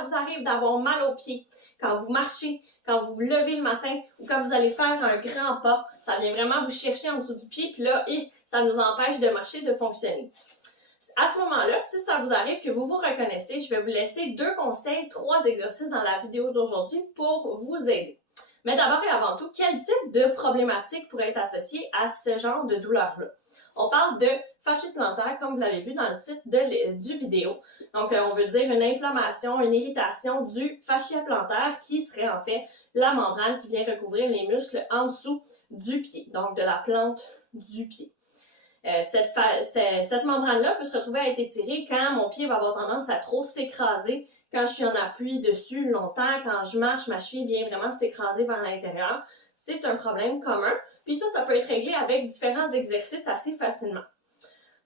ça vous arrive d'avoir mal aux pieds, quand vous marchez, quand vous vous levez le matin ou quand vous allez faire un grand pas, ça vient vraiment vous chercher en dessous du pied, puis là, ça nous empêche de marcher, de fonctionner. À ce moment-là, si ça vous arrive que vous vous reconnaissez, je vais vous laisser 2 conseils, 3 exercices dans la vidéo d'aujourd'hui pour vous aider. Mais d'abord et avant tout, quel type de problématique pourrait être associé à ce genre de douleur-là? On parle de fasciite plantaire, comme vous l'avez vu dans le titre du vidéo. Donc, on veut dire une inflammation, une irritation du fascia plantaire qui serait en fait la membrane qui vient recouvrir les muscles en dessous du pied, donc de la plante du pied. Cette membrane-là peut se retrouver à être étirée quand mon pied va avoir tendance à trop s'écraser, quand je suis en appui dessus longtemps, quand je marche, ma cheville vient vraiment s'écraser vers l'intérieur. C'est un problème commun. Puis ça peut être réglé avec différents exercices assez facilement.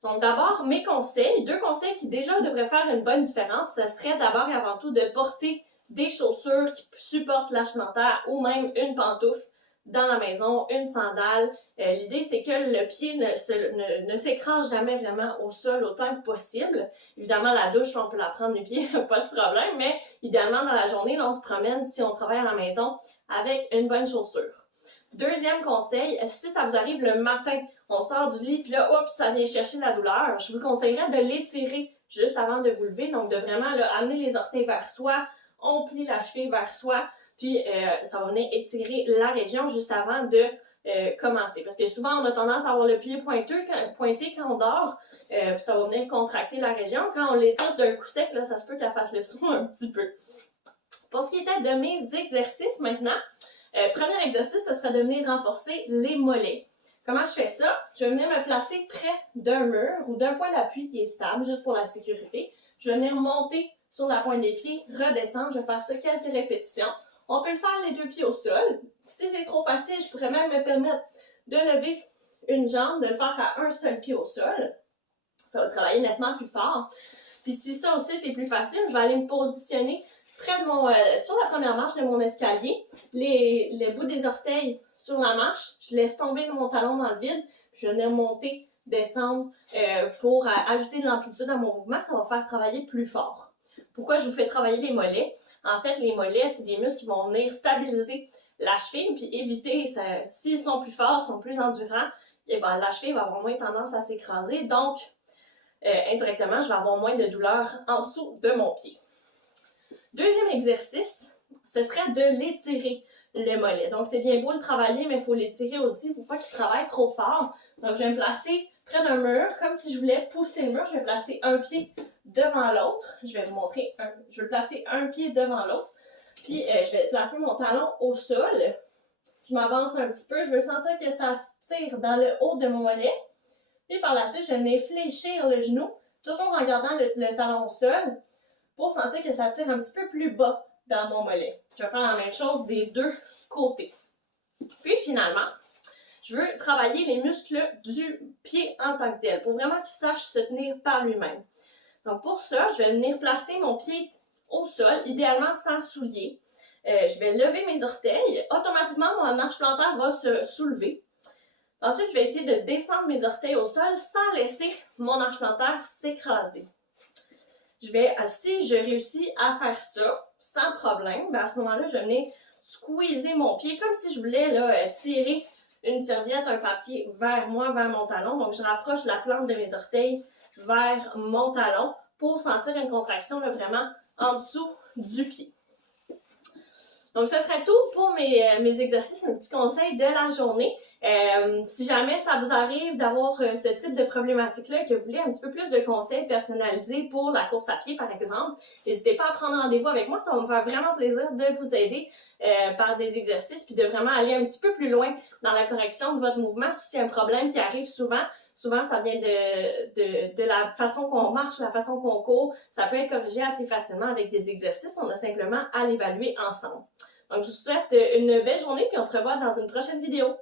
Donc d'abord, mes conseils, 2 conseils qui déjà devraient faire une bonne différence, ce serait d'abord et avant tout de porter des chaussures qui supportent l'arche plantaire ou même une pantoufle dans la maison, une sandale. L'idée, c'est que le pied ne s'écrase jamais vraiment au sol autant que possible. Évidemment, la douche, on peut la prendre les pieds, pas de problème, mais idéalement, dans la journée, là, on se promène si on travaille à la maison avec une bonne chaussure. Deuxième conseil, si ça vous arrive le matin, on sort du lit, puis là, oups, ça vient chercher la douleur, je vous conseillerais de l'étirer juste avant de vous lever, donc de vraiment là, amener les orteils vers soi, on plie la cheville vers soi, puis ça va venir étirer la région juste avant de commencer. Parce que souvent, on a tendance à avoir le pied pointé quand on dort, puis ça va venir contracter la région. Quand on l'étire d'un coup sec, là, ça se peut qu'elle fasse le saut un petit peu. Pour ce qui était de mes exercices maintenant, premier exercice, ce serait de venir renforcer les mollets. Comment je fais ça? Je vais venir me placer près d'un mur ou d'un point d'appui qui est stable, juste pour la sécurité. Je vais venir monter sur la pointe des pieds, redescendre. Je vais faire ça quelques répétitions. On peut le faire les 2 pieds au sol. Si c'est trop facile, je pourrais même me permettre de lever une jambe, de le faire à un seul pied au sol. Ça va travailler nettement plus fort. Puis si ça aussi c'est plus facile, je vais aller me positionner près de sur la première marche de mon escalier, les bouts des orteils sur la marche, je laisse tomber mon talon dans le vide, puis je vais venir monter, descendre pour ajouter de l'amplitude à mon mouvement, ça va faire travailler plus fort. Pourquoi je vous fais travailler les mollets? En fait, les mollets, c'est des muscles qui vont venir stabiliser la cheville, puis éviter, s'ils sont plus forts, sont plus endurants, et ben, la cheville va avoir moins tendance à s'écraser, donc indirectement, je vais avoir moins de douleur en dessous de mon pied. Deuxième exercice, ce serait de l'étirer, le mollet. Donc, c'est bien beau le travailler, mais il faut l'étirer aussi pour pas qu'il travaille trop fort. Donc, je vais me placer près d'un mur, comme si je voulais pousser le mur. Je vais placer un pied devant l'autre. Je vais vous montrer, je vais placer un pied devant l'autre. Puis, je vais placer mon talon au sol. Je m'avance un petit peu. Je veux sentir que ça se tire dans le haut de mon mollet. Puis, par la suite, je vais venir fléchir le genou, toujours en gardant le talon au sol, pour sentir que ça tire un petit peu plus bas dans mon mollet. Je vais faire la même chose des 2 côtés. Puis finalement, je veux travailler les muscles du pied en tant que tel, pour vraiment qu'il sache se tenir par lui-même. Donc pour ça, je vais venir placer mon pied au sol, idéalement sans souliers. Je vais lever mes orteils. Automatiquement, mon arche plantaire va se soulever. Ensuite, je vais essayer de descendre mes orteils au sol sans laisser mon arche plantaire s'écraser. Si je réussis à faire ça sans problème, ben à ce moment-là, je vais venir squeezer mon pied comme si je voulais là, tirer une serviette, un papier vers moi, vers mon talon. Donc, je rapproche la plante de mes orteils vers mon talon pour sentir une contraction là, vraiment en dessous du pied. Donc, ce serait tout pour mes exercices, un petit conseil de la journée. Si jamais ça vous arrive d'avoir ce type de problématique-là et que vous voulez un petit peu plus de conseils personnalisés pour la course à pied, par exemple, n'hésitez pas à prendre rendez-vous avec moi. Ça va me faire vraiment plaisir de vous aider par des exercices puis de vraiment aller un petit peu plus loin dans la correction de votre mouvement. Si c'est un problème qui arrive souvent, ça vient de la façon qu'on marche, la façon qu'on court. Ça peut être corrigé assez facilement avec des exercices. On a simplement à l'évaluer ensemble. Donc, je vous souhaite une belle journée puis on se revoit dans une prochaine vidéo.